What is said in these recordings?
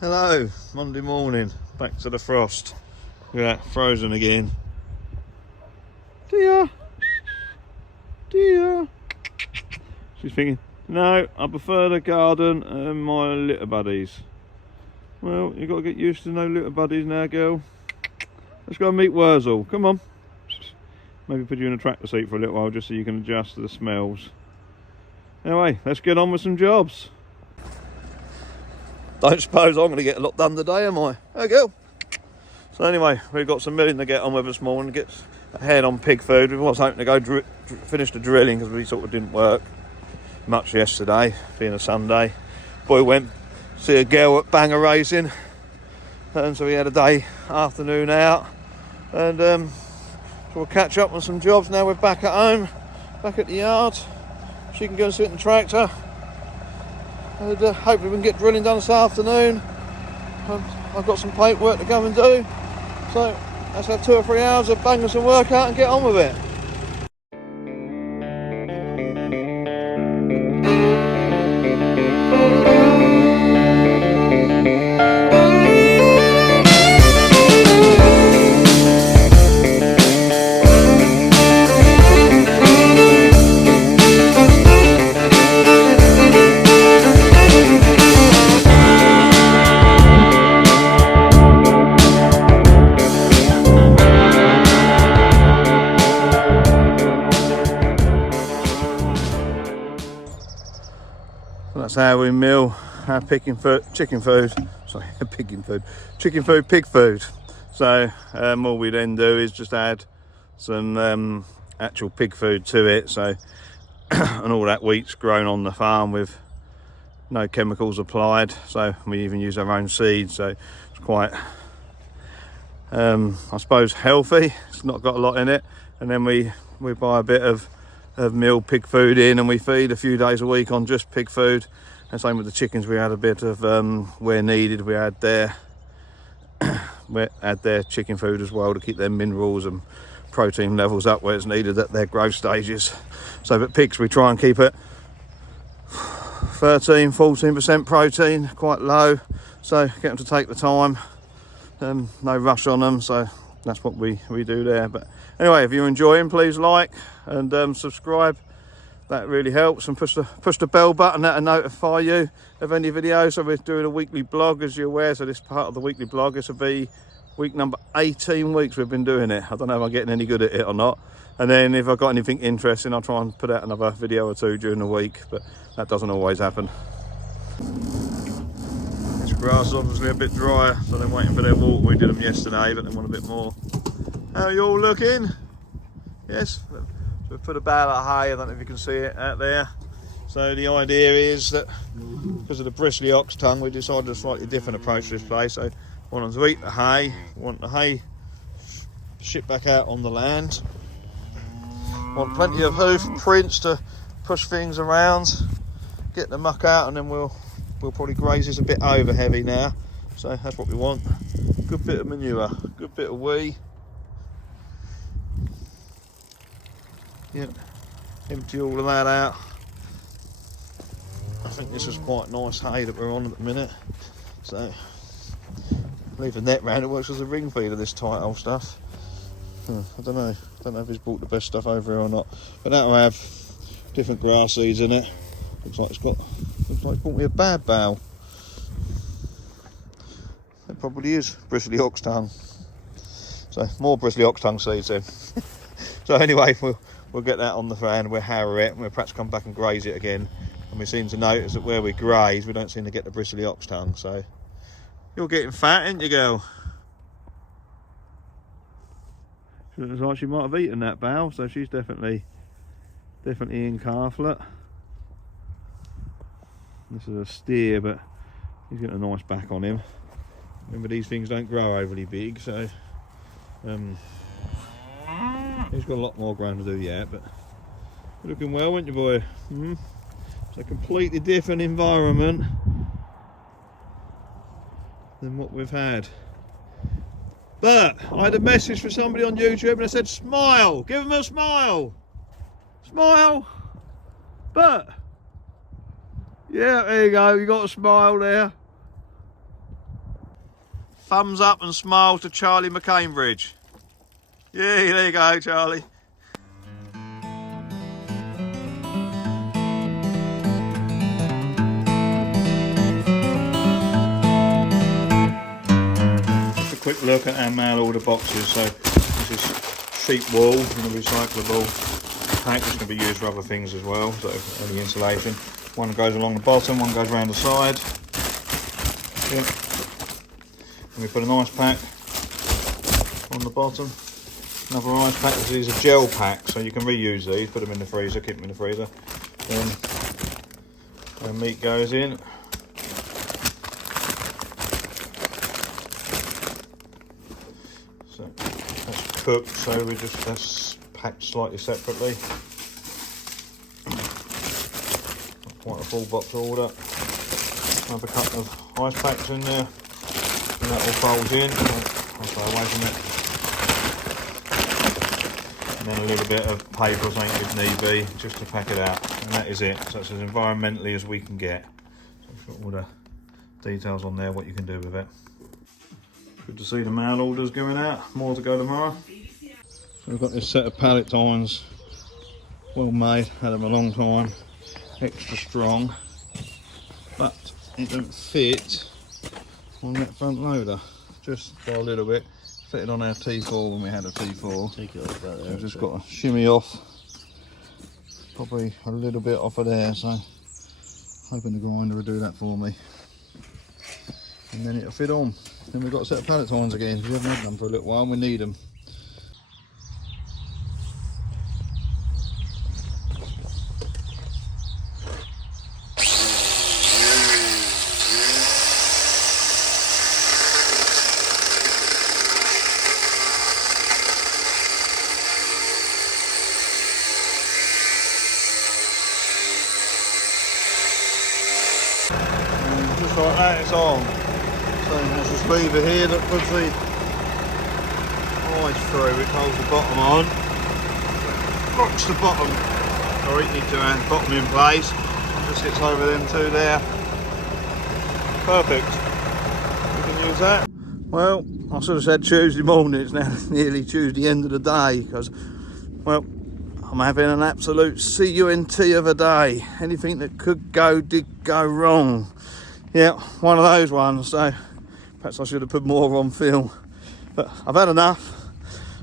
Hello, Monday morning, back to the frost. Look at that, frozen again. Dear. She's thinking, no, I prefer the garden and my litter buddies. Well, you've got to get used to no litter buddies now, girl. Let's go and meet Wurzel, come on. Maybe put you in a tractor seat for a little while just so you can adjust to the smells. Anyway, let's get on with some jobs. Don't suppose I'm going to get a lot done today, am I? There we go. So anyway, we've got some milling to get on with this morning, get ahead on pig food. We was hoping to go finish the drilling because we sort of didn't work much yesterday, being a Sunday. Boy went to see a girl at Banger Racing, and so we had a day, afternoon out, and so we'll catch up on some jobs now. We're back at home, back at the yard. She can go and sit in the tractor. And hopefully we can get drilling done this afternoon. I've got some paperwork to go and do, so let's have 2 or 3 hours of banging some work out and get on with it. That's how we mill our chicken food, pig food. So all we then do is just add some actual pig food to it. So and all that wheat's grown on the farm with no chemicals applied. So we even use our own seeds. So it's quite, I suppose, healthy. It's not got a lot in it. And then we buy a bit of milled pig food in, and we feed a few days a week on just pig food. And same with the chickens, we had a bit of where needed, we had their chicken food as well to keep their minerals and protein levels up where it's needed at their growth stages. So but pigs we try and keep it 13-14% protein, quite low, so get them to take the time, no rush on them, so that's what we do there. But anyway, if you're enjoying, please like and subscribe. That really helps, and push the bell button, that'll notify you of any videos. So we're doing a weekly blog, as you're aware. So this part of the weekly blog, this will be week number 18 weeks we've been doing it. I don't know if I'm getting any good at it or not. And then if I've got anything interesting, I'll try and put out another video or 2 during the week, but that doesn't always happen. This grass is obviously a bit drier, so they're waiting for their water. We did them yesterday, but they want a bit more. How are you all looking? Yes? So we put a bale of hay, I don't know if you can see it out there. So the idea is that because of the bristly ox tongue, we decided a slightly different approach to this place. So we want them to eat the hay, want the hay shipped back out on the land. Want plenty of hoof prints to push things around, get the muck out, and then we'll probably graze this a bit over heavy now. So that's what we want. Good bit of manure, good bit of wee. Yep, empty all of that out. I think this is quite nice hay that we're on at the minute. So leave the net round, it works as a ring feeder, this tight old stuff. I don't know if he's brought the best stuff over here or not. But that'll have different grass seeds in it. Looks like it's brought me a bad bale. It probably is bristly ox tongue. So more bristly ox tongue seeds then. So anyway, we'll get that on the fan, we'll harrow it, and we'll perhaps come back and graze it again. And we seem to notice that where we graze, we don't seem to get the bristly ox tongue. So you're getting fat, ain't you, girl? She looks like she might have eaten that bale, so she's definitely in calflet. This is a steer, but he's got a nice back on him. Remember, these things don't grow overly big, so he's got a lot more ground to do yet, but you're looking well, aren't you, boy? It's a completely different environment than what we've had. But I had a message for somebody on YouTube and I said, smile, give him a smile. Smile. But yeah, there you go, you got a smile there. thumbs up and smile to Charlie McCambridge. Yeah, there you go, Charlie. Just a quick look at our mail order boxes. So this is sheep wool in a recyclable pack, which can be used for other things as well, so any insulation. One goes along the bottom, one goes around the side. Yeah. And we put an ice pack on the bottom. Another ice pack. These are gel packs, so you can reuse these, put them in the freezer, keep them in the freezer. Then our meat goes in. So that's cooked, so that's packed slightly separately. Not quite a full box order. Another couple of ice packs in there, and that all folds in. I'll stay away from it. And then a little bit of paper or something if need be, just to pack it out, and that is it. So it's as environmentally as we can get. So I've got all the details on there, what you can do with it. Good to see the mail orders going out, more to go tomorrow. So we've got this set of pallet tines, well made, had them a long time, extra strong, but it don't fit on that front loader, just by a little bit. Fitted on our T4 when we had a T4. Take it off about there. I've just got to shimmy off, probably a little bit off of there, so hoping the grinder will do that for me. And then it'll fit on. Then we've got a set of pallet tines again. We haven't had them for a little while and we need them. Just like that, it's on. So there's this lever here that puts the ice through, which holds the bottom on. Locks the bottom, or it needs to have bottom in place. Just gets over them two there. Perfect. We can use that. Well, I sort of said Tuesday morning, it's now nearly Tuesday end of the day, because, well, I'm having an absolute CUNT of a day. Anything that could go did go wrong. Yeah, one of those ones, so perhaps I should have put more on film. But I've had enough.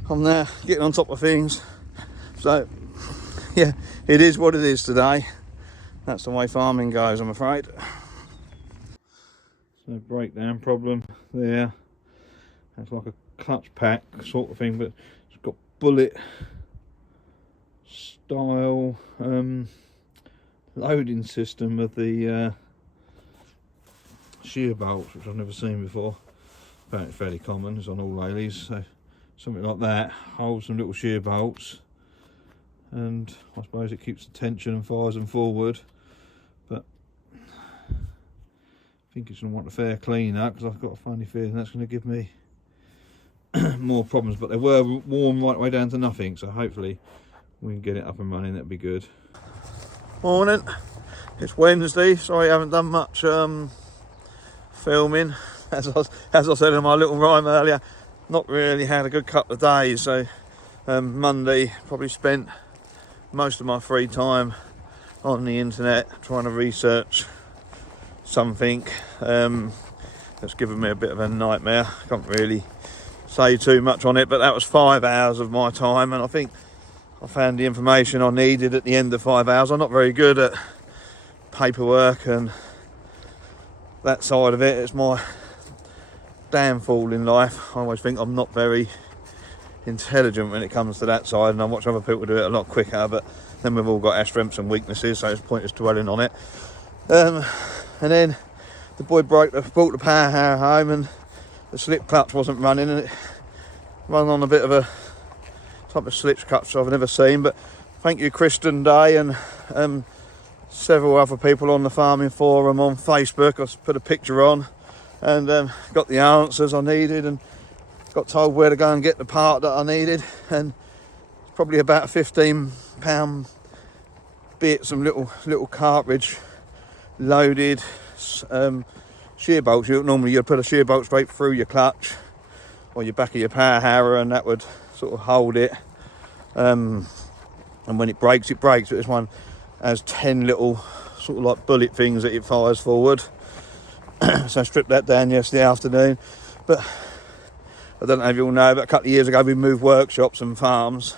I'm now getting on top of things. So, yeah, it is what it is today. That's the way farming goes, I'm afraid. So, breakdown problem there. That's like a clutch pack sort of thing, but it's got bullet style loading system of the shear bolts, which I've never seen before. Apparently it's fairly common, it's on all ladies, so something like that holds some little shear bolts, and I suppose it keeps the tension and fires them forward. But I think it's going to want a fair clean up, because I've got a funny feeling that's going to give me more problems. But they were warm right way down to nothing, so hopefully we can get it up and running. That'd be good. Morning, it's Wednesday. Sorry I haven't done much filming. As I said in my little rhyme earlier, not really had a good couple of days. So Monday probably spent most of my free time on the internet trying to research something that's given me a bit of a nightmare. Can't really say too much on it, but that was 5 hours of my time, and I think I found the information I needed at the end of 5 hours. I'm not very good at paperwork and that side of it. It's my downfall in life. I always think I'm not very intelligent when it comes to that side, and I watch other people do it a lot quicker, but then we've all got our strengths and weaknesses, so it's pointless dwelling on it. And then the boy brought the power harrow home, and the slip clutch wasn't running, and it ran on a bit of a type of slip clutch I've never seen. But thank you Kristen Day and several other people on the farming forum on Facebook. I put a picture on and got the answers I needed, and got told where to go and get the part that I needed, and it's probably about a £15 bit, some little cartridge loaded shear bolts, normally you'd put a shear bolt straight through your clutch or your back of your power harrow, and that would sort of hold it. And when it breaks, it breaks. But this one has 10 little sort of like bullet things that it fires forward. So I stripped that down yesterday afternoon. But I don't know if you all know, but a couple of years ago we moved workshops and farms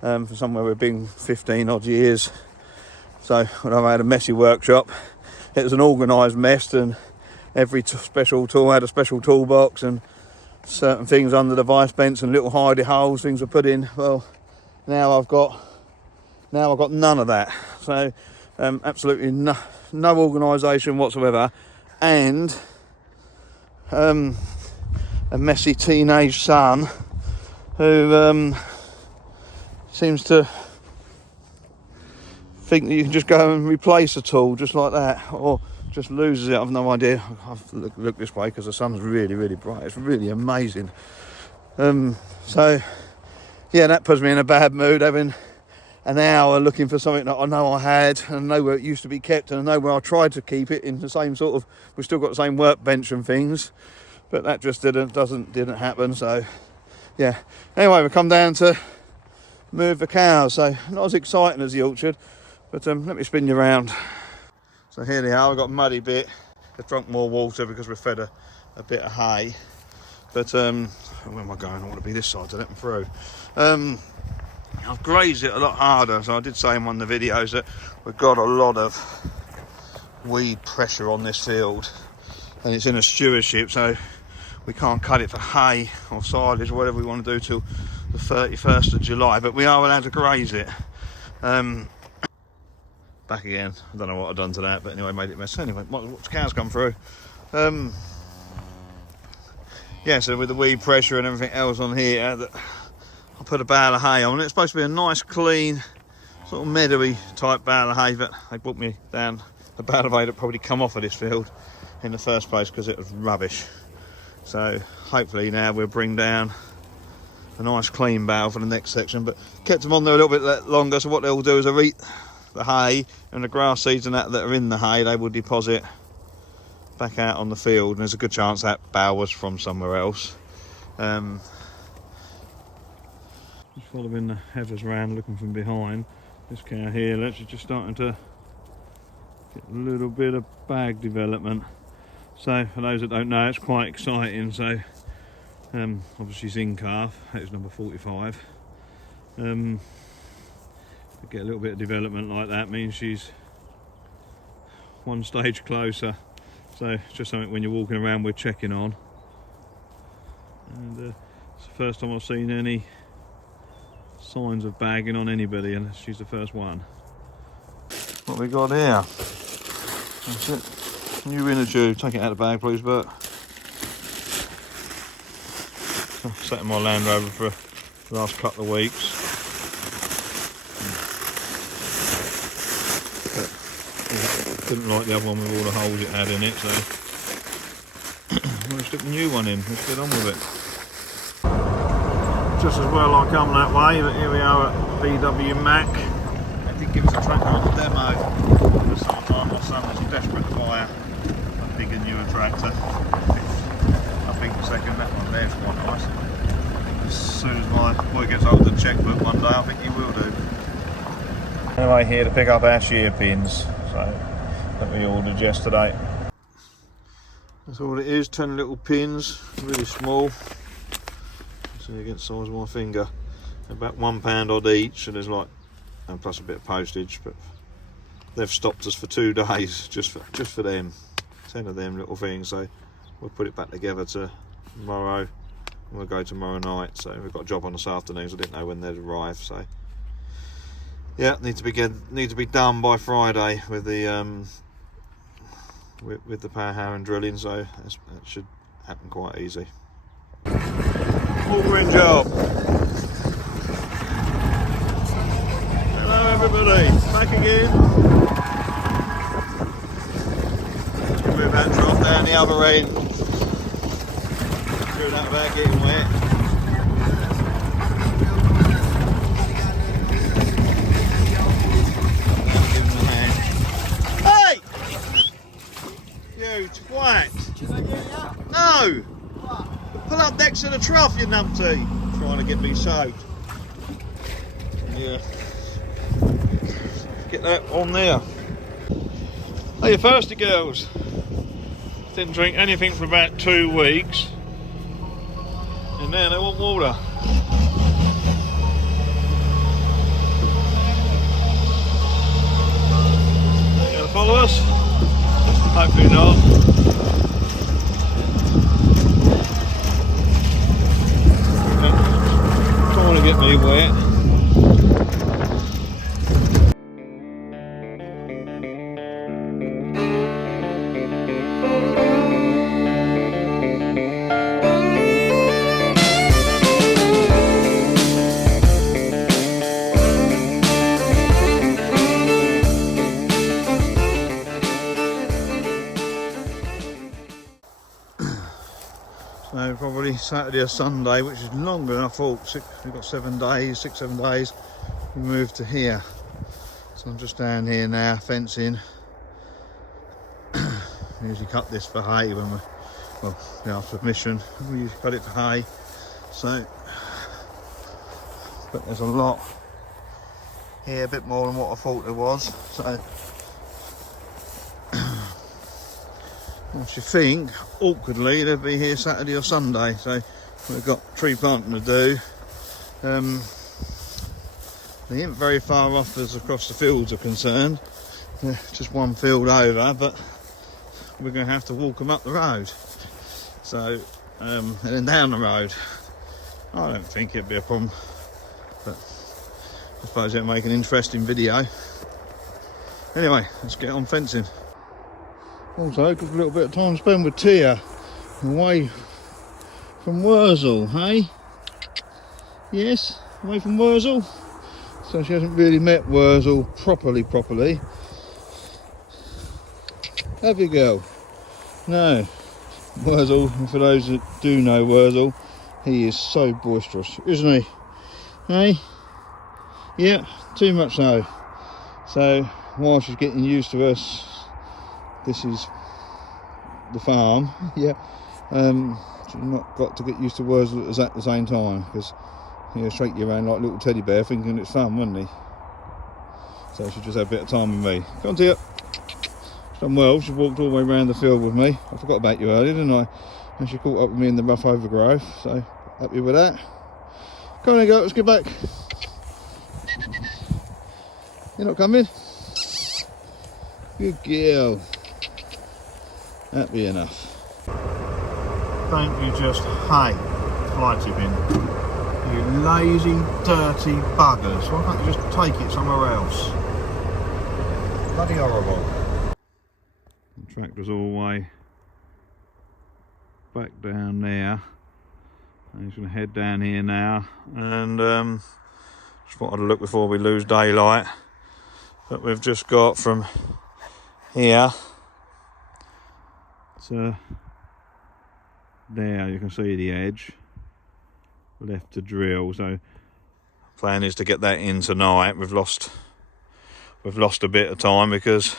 for somewhere we've been 15 odd years. So when I had a messy workshop, it was an organised mess, and every special tool had a special toolbox, and certain things under the vice bench and little hidey holes things were put in. Well, now I've got none of that. So absolutely no organisation whatsoever, and a messy teenage son who seems to think that you can just go and replace a tool just like that, or just loses it. I've no idea. I've looked this way because the sun's really bright. It's really amazing. So yeah, that puts me in a bad mood, having an hour looking for something that I know I had, and I know where it used to be kept, and I know where I tried to keep it in the same sort of, we've still got the same workbench and things, but that just didn't happen. So yeah, anyway, we've come down to move the cows, so not as exciting as the orchard, but let me spin you around. So here they are. We've got a muddy bit. They've drunk more water because we've fed a bit of hay. But where am I going? I want to be this side to let them through. I've grazed it a lot harder. So I did say in one of the videos that we've got a lot of weed pressure on this field, and it's in a stewardship, so we can't cut it for hay or silage or whatever we want to do till the 31st of July. But we are allowed to graze it. Back again. I don't know what I've done to that, but anyway, made it mess. Anyway, watch cows come through. Yeah, so with the weed pressure and everything else on here, I put a bale of hay on. It's supposed to be a nice, clean, sort of meadowy type bale of hay, but they brought me down a bale of hay that probably come off of this field in the first place because it was rubbish. So hopefully now we'll bring down a nice clean bale for the next section, but kept them on there a little bit longer. So what they'll do is they'll eat the hay, and the grass seeds and that are in the hay they will deposit back out on the field, and there's a good chance that bale was from somewhere else. Just following the heifers round, looking from behind. This cow here, actually just starting to get a little bit of bag development. So for those that don't know, it's quite exciting. So obviously zinc calf, that is number 45. To get a little bit of development like that means she's one stage closer. So it's just something when you're walking around we're checking on. And it's the first time I've seen any signs of bagging on anybody, and she's the first one. What we got here? That's it. New inner tube. Take it out of the bag, please, Bert. So, sat in my Land Rover for the last couple of weeks. Didn't like the other one with all the holes it had in it, so I'm going to stick the new one in. Let's get on with it. Just as well I come that way, but here we are at VW Mac. They did give us a tractor on the demo at the summertime. My son was desperate to buy a bigger, newer tractor. I think the second that one there's quite nice. As soon as my boy gets hold of the checkbook one day, I think he will do. Anyway, here to pick up our shear pins. So that we ordered yesterday. That's all it is, 10 little pins, really small. See against the size of my finger. About £1 odd each, and there's like, and plus a bit of postage, but they've stopped us for 2 days just for them. 10 of them little things, so we'll put it back together tomorrow, and we'll go tomorrow night. So we've got a job on this afternoon, so I didn't know when they'd arrive, so yeah, need to be done by Friday with the with the power harrow and drilling, so that should happen quite easy. Watering job. Hello everybody, back again. Move that trough down the other end. Do that without getting wet. You twat! No! Pull up next to the trough, you numpty! Trying to get me soaked. Yeah. Get that on there. Hey, you thirsty girls. Didn't drink anything for about 2 weeks. And now they want water. You gonna follow us? Hopefully not. Don't want to get me wet. So probably Saturday or Sunday, which is longer than I thought. We've got 7 days, 6-7 days. We moved to here. So I'm just down here now, fencing. We usually cut this for hay when we're, well, after mission, we usually cut it for hay. So, but there's a lot here, a bit more than what I thought there was. So, I should think, awkwardly, they'll be here Saturday or Sunday. So we've got tree planting to do. They ain't very far off as across the fields are concerned. They're just one field over, but we're going to have to walk them up the road. So, and then down the road. I don't think it'd be a problem, but I suppose it'll make an interesting video. Anyway, let's get on fencing. Also, got a little bit of time spent with Tia, away from Wurzel, hey? Yes, away from Wurzel. So she hasn't really met Wurzel properly. Have you, girl? No. Wurzel, for those that do know Wurzel, he is so boisterous, isn't he? Hey? Yeah, too much so. So, while she's getting used to us, this is the farm, yeah. She's not got to get used to Wurzel at the same time, because he'll shake you around like a little teddy bear thinking it's fun, wouldn't he? So she just had a bit of time with me. Come on, Tia. She's done well. She walked all the way around the field with me. I forgot about you earlier, didn't I? And she caught up with me in the rough overgrowth, so happy with that. Come on then, go, let's get back. You're not coming? Good girl. Happy enough. Don't you just hate fly tipping? You lazy, dirty buggers. Why can't you just take it somewhere else? Bloody horrible. The tractor's all the way back down there. And he's going to head down here now. And just wanted to look before we lose daylight. But we've just got from here to there, you can see the edge left to drill. So plan is to get that in tonight. We've lost a bit of time because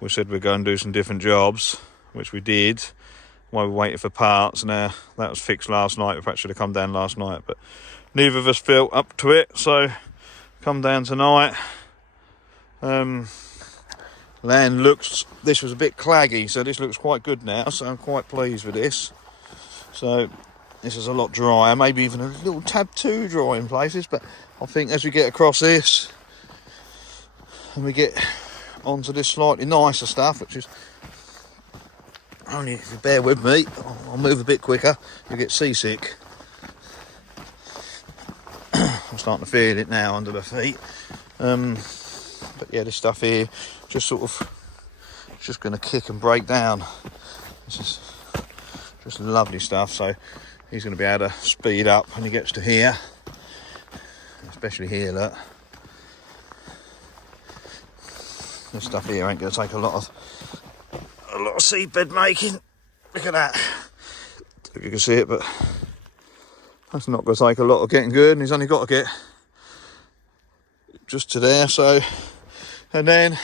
we said we'd go and do some different jobs, which we did while we waited for parts. Now that was fixed last night. We perhaps should have come down last night, but neither of us felt up to it, so come down tonight. Land looks, this was a bit claggy, so this looks quite good now, so I'm quite pleased with this. So this is a lot drier, maybe even a little tad too dry in places, but I think as we get across this and we get onto this slightly nicer stuff, which is only, if you bear with me, I'll move a bit quicker, you'll get seasick. I'm starting to feel it now under the feet. But yeah, this stuff here just sort of just going to kick and break down. This is just lovely stuff. So he's going to be able to speed up when he gets to here, especially here. Look, this stuff here ain't going to take a lot of seedbed making. Look at that. If you can see it, but that's not going to take a lot of getting good, and he's only got to get just to there. So, and then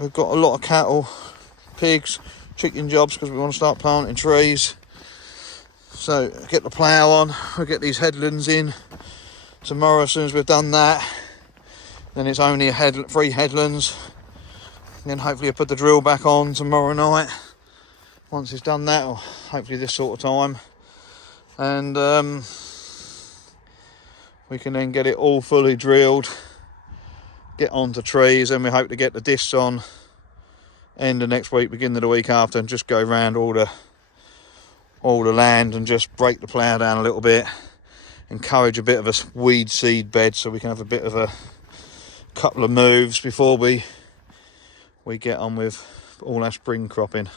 we've got a lot of cattle, pigs, chicken jobs because we want to start planting trees. So get the plough on, we'll get these headlands in tomorrow. As soon as we've done that, then it's only 3 headlands. Then hopefully I'll put the drill back on tomorrow night once it's done that, or hopefully this sort of time, and we can then get it all fully drilled, get onto trees, and we hope to get the discs on end of next week, beginning of the week after, and just go around all the land and just break the plough down a little bit, encourage a bit of a weed seed bed so we can have a bit of a couple of moves before we get on with all our spring cropping.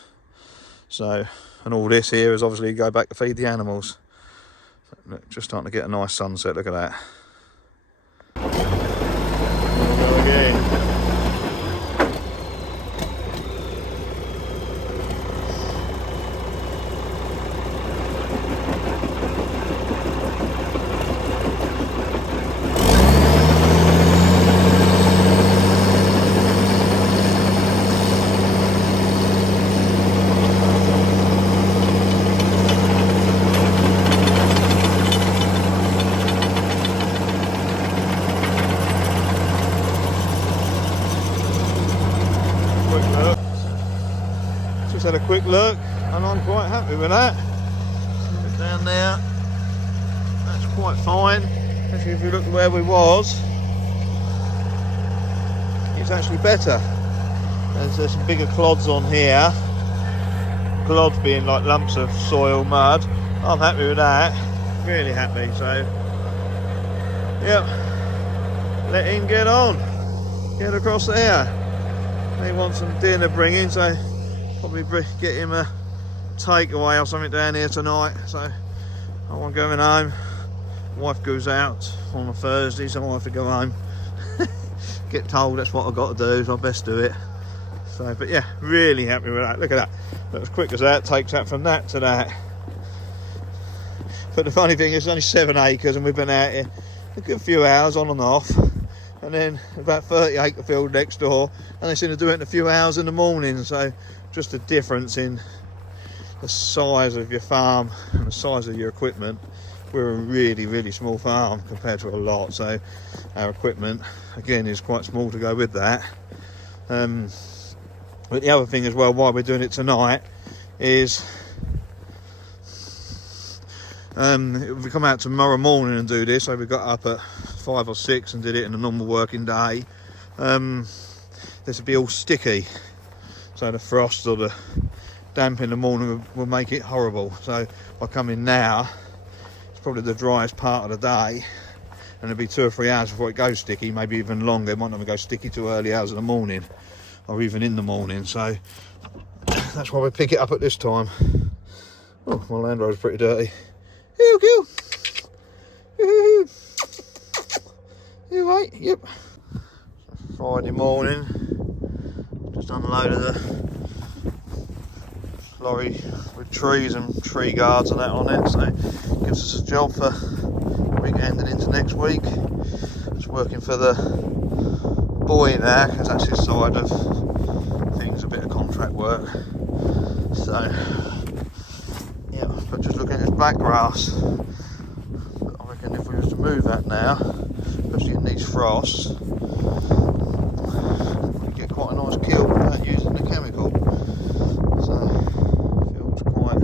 So, and all this here is obviously go back to feed the animals. Look, just starting to get a nice sunset, look at that. Go again. Had a quick look and I'm quite happy with that. Look down there, that's quite fine. Actually, if you look at where we was, it's actually better. There's some bigger clods on here, clods being like lumps of soil, mud. I'm happy with that, really happy. So yep, let him get on, get across there. He wants some dinner bringing, so probably get him a takeaway or something down here tonight. So I'm going home. Wife goes out on a Thursday, so I have to go home. Get told that's what I've got to do, so I best do it. So, but yeah, really happy with that. Look at that. Look, as quick as that takes that from that to that. But the funny thing is, it's only 7 acres, and we've been out here a good few hours on and off. And then about 30 acre field next door, and they seem to do it in a few hours in the morning. So just a difference in the size of your farm and the size of your equipment. We're a really small farm compared to a lot, so our equipment again is quite small to go with that. But the other thing as well, why we're doing it tonight, is if we come out tomorrow morning and do this, so we got up at 5 or 6 and did it in a normal working day, this would be all sticky. So the frost or the damp in the morning will make it horrible. So if I come in now, it's probably the driest part of the day, and it'll be 2 or 3 hours before it goes sticky, maybe even longer. It might not even go sticky too early hours in the morning, or even in the morning. So that's why we pick it up at this time. Oh, my Land Rover's pretty dirty. You right? Yep. Friday morning. Just unloaded the lorry with trees and tree guards and that on it, so it gives us a job for weekend and into next week. Just working for the boy now, because that's his side of things, a bit of contract work. So yeah, but just looking at this black grass, I reckon if we was to move that now, especially in these frosts, quite a nice kill without using the chemical. So feels quite.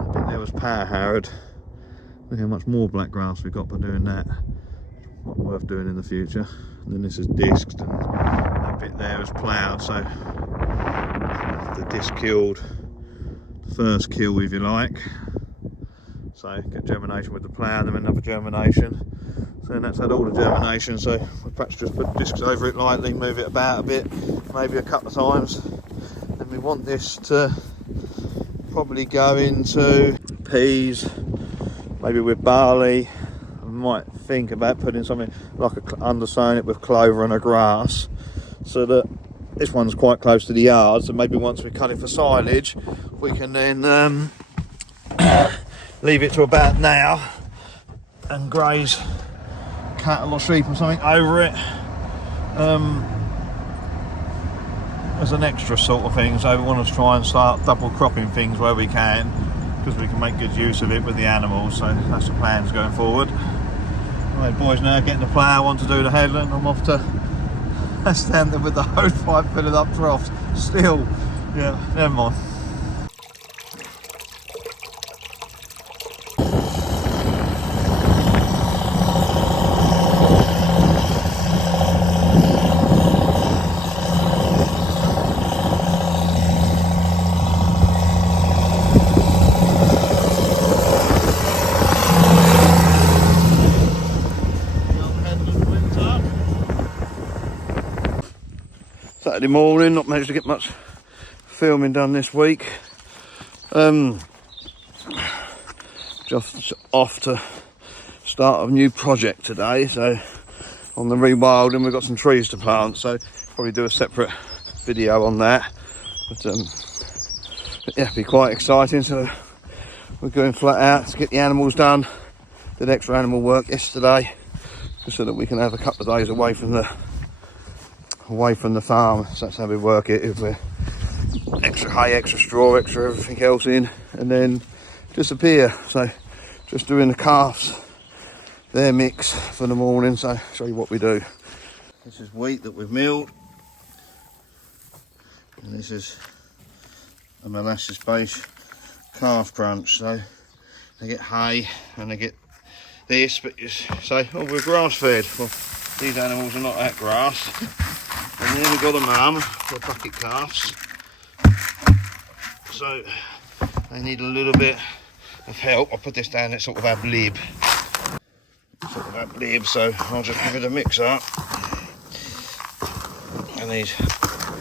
I think there was power harrowed. Look how much more black grass we've got by doing that. Not worth doing in the future. And then this is disked, and that bit there is ploughed, so the disc killed the first kill, if you like. So get germination with the plough, and then another germination. And that's had all the germination, so we'll perhaps just put discs over it lightly, move it about a bit, maybe a couple of times. Then we want this to probably go into peas, maybe with barley. I might think about putting something like undersowing it with clover and a grass, so that this one's quite close to the yard, so maybe once we cut it for silage, we can then leave it to about now and graze cattle or sheep or something over it, as an extra sort of thing. So we want to try and start double cropping things where we can, because we can make good use of it with the animals. So that's the plans going forward. Right, boys, now getting the plough on to do the headland. I'm off to stand there with the hose pipe filling up troughs. Still, yeah, never mind. Saturday morning, not managed to get much filming done this week. Just off to start a new project today. So on the Rewilding, we've got some trees to plant, so probably do a separate video on that. But yeah, it'll be quite exciting. So we're going flat out to get the animals done. Did extra animal work yesterday, just so that we can have a couple of days away from the farm. So that's how we work it. If we're extra hay, extra straw, extra everything else in, and then disappear. So just doing the calves, their mix for the morning. So I'll show you what we do. This is wheat that we've milled, and this is a molasses based calf crunch. So they get hay and they get this, but you say, oh, we're grass fed. Well, these animals are not at grass. And then we've got a mum for bucket calves, so they need a little bit of help. I'll put this down at sort of ab lib, so I'll just give it a mix up. I need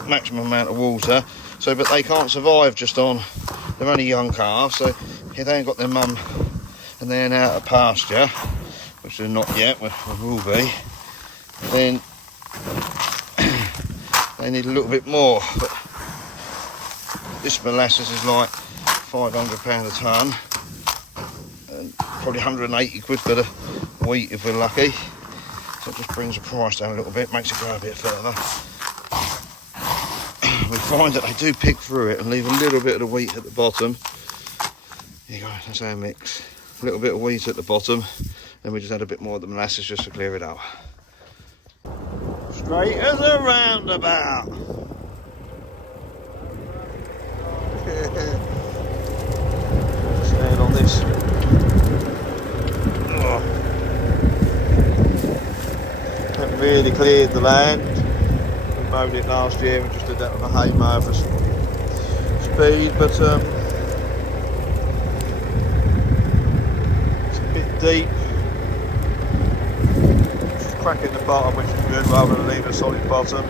maximum amount of water, so but they can't survive just on, they're only young calves, so if they ain't got their mum and they're out of pasture, which they're not yet, but will be, then they need a little bit more. But this molasses is like £500 a tonne, and probably 180 quid for the wheat if we're lucky. So it just brings the price down a little bit, makes it go a bit further. We find that they do pick through it and leave a little bit of the wheat at the bottom. There you go, that's our mix. A little bit of wheat at the bottom, and we just add a bit more of the molasses just to clear it out. Straight as a roundabout. Stand on this. Oh. Haven't really cleared the land. We mowed it last year and just did that with a hay mower for speed, but it's a bit deep. Cracking the bottom, which is good, rather than leave a solid bottom.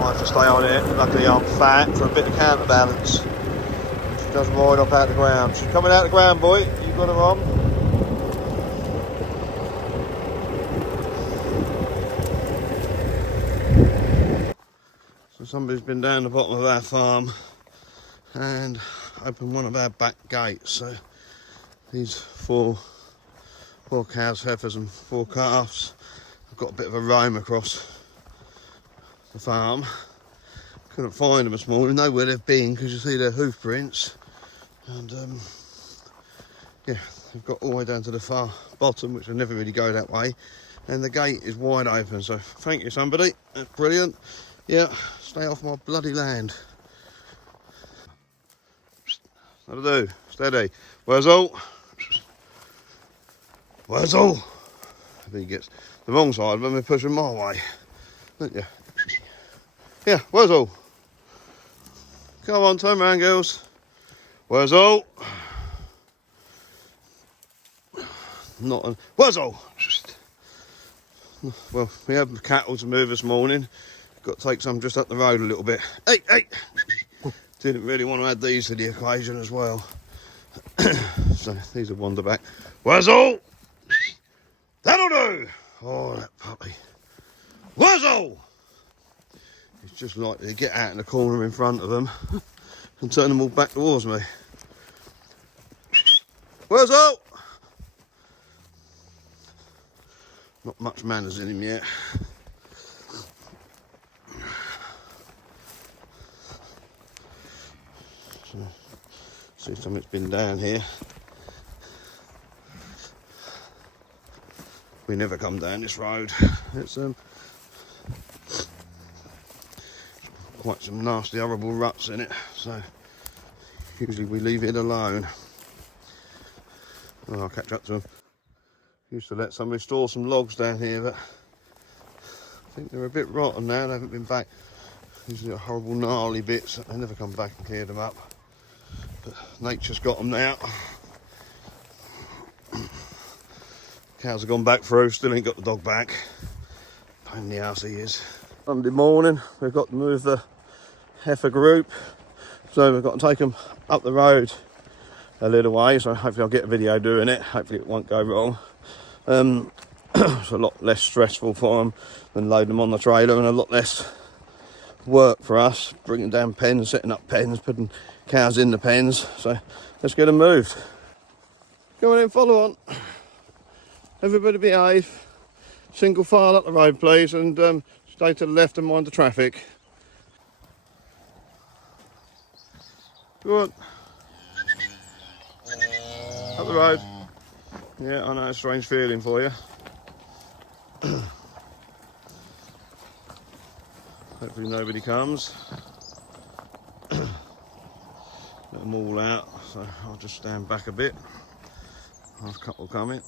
I have to stay on it. Luckily I'm fat for a bit of counterbalance. She doesn't ride up out the ground. She's coming out the ground, boy. You got her on. So somebody's been down the bottom of our farm and opened one of our back gates. So these four cows, heifers and 4 calves have got a bit of a roam across the farm. Couldn't find them this morning, know where they've been because you see their hoof prints. And yeah, they've got all the way down to the far bottom, which will never really go that way. And the gate is wide open, so thank you somebody, that's brilliant. Yeah, stay off my bloody land. That'll do, steady. Where's all? Where's all? If he gets the wrong side, let me push him my way. Don't you? Yeah, where's all? Come on, turn around, girls. Where's all? Not a, where's all? Well, we have cattle to move this morning. Got to take some just up the road a little bit. Hey, hey! Didn't really want to add these to the equation as well. So these are wander back. Where's all? That'll do! Oh, that puppy. Where's all? It's just like they get out in the corner in front of them and turn them all back towards me. Where's all? Not much manners in him yet. So, see something's been down here. We never come down this road. It's quite some nasty, horrible ruts in it. So usually we leave it alone. Oh, I'll catch up to them. Used to let somebody store some logs down here, but I think they're a bit rotten now. They haven't been back. These are horrible, gnarly bits. They never come back and clear them up. But nature's got them now. Cows have gone back through, still ain't got the dog back. Pain in the arse he is. Sunday morning, we've got to move the heifer group. So we've got to take them up the road a little way. So hopefully I'll get a video doing it. Hopefully it won't go wrong. It's a lot less stressful for them than loading them on the trailer, and a lot less work for us, bringing down pens, setting up pens, putting cows in the pens. So let's get them moved. Come on in, follow on. Everybody behave. Single file up the road, please, and stay to the left and mind the traffic. Go on. Up the road. Yeah, I know, a strange feeling for you. Hopefully nobody comes. Let them all out, so I'll just stand back a bit. Last couple coming.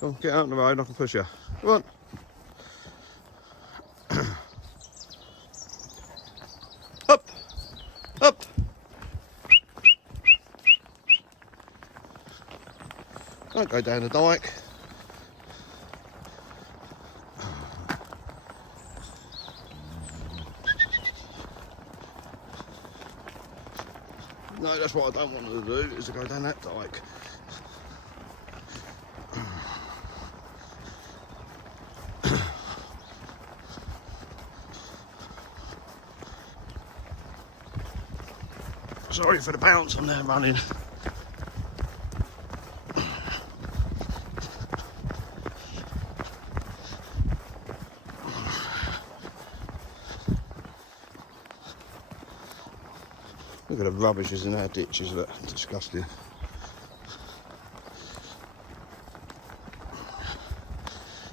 Come on, get out on the road and I can push you. Come on. Up! Up! Don't go down the dyke. No, that's what I don't want to do, is to go down that dyke. Sorry for the bounce on there running. Look at the rubbish is in our ditches, look, disgusting.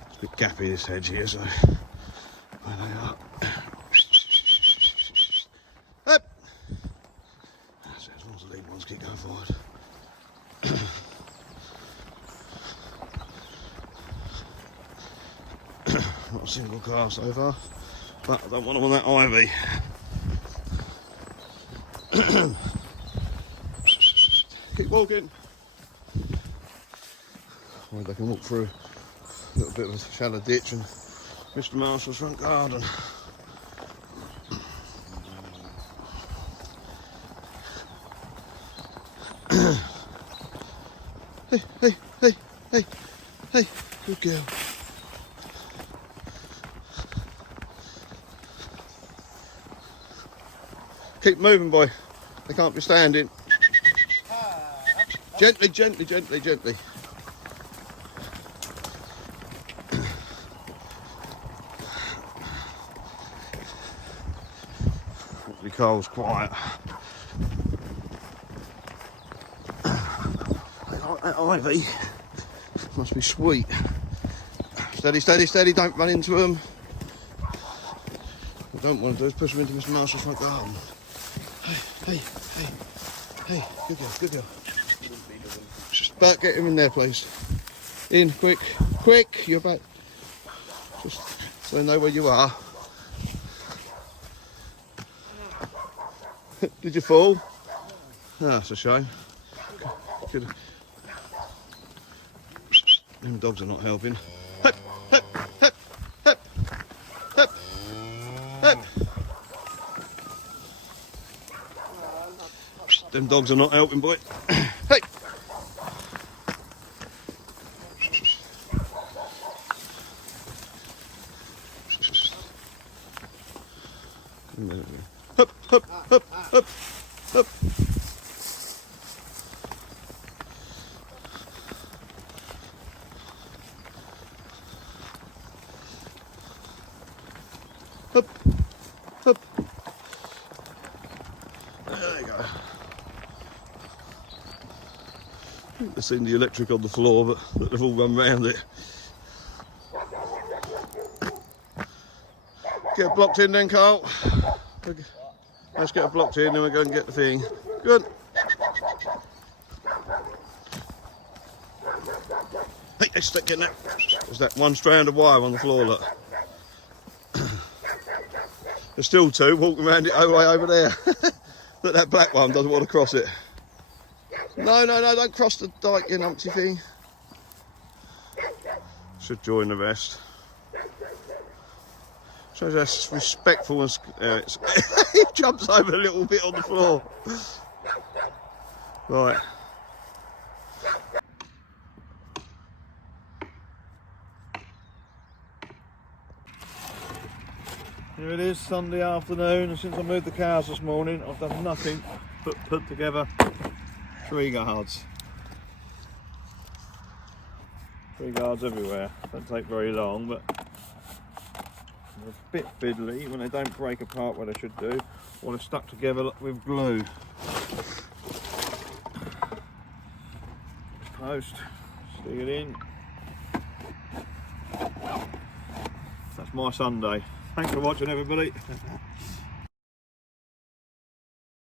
It's a bit gappy, this hedge here, so where they are. Up! That's it, as long as the lead ones keep going forward. Not a single car so far, but I don't want them on that ivy. Keep walking. Well, they can walk through a little bit of a shallow ditch and Mr. Marshall's front garden. Hey, hey, hey, hey, hey, good girl. Keep moving, boy. They can't be standing. Gently, gently, gently, gently. Hopefully Carl's quiet. They like that ivy. Must be sweet. Steady, steady, steady. Don't run into them. What I don't want to do is push them into Mr. Marshall's front garden. Hey, hey, hey, good girl, good girl. Just back, get him in there, please. In, quick, quick, you're back. Just so they know where you are. Did you fall? Ah, that's a shame. Good. Them dogs are not helping. Hep, hep, hep, hep, hep, hep. Them dogs are not helping, boy. Hey! Hup, hup, hup, hup, hup. I've seen the electric on the floor, but they've all run round it. Get blocked in then, Carl. Let's get it blocked in, then we'll go and get the thing. Good. Hey, let's stick in that. There's that one strand of wire on the floor, look. There's still two walking around it all the way over there. Look, that black one doesn't want to cross it. No, don't cross the dyke, you numpty thing. Should join the rest. Shows that's respectful and he jumps over a little bit on the floor. Right. Here it is, Sunday afternoon, and since I moved the cows this morning, I've done nothing but put together tree guards. Tree guards everywhere. Don't take very long, but they're a bit fiddly when they don't break apart where they should do, or they're stuck together with glue. Post, stick it in. That's my Sunday. Thanks for watching, everybody.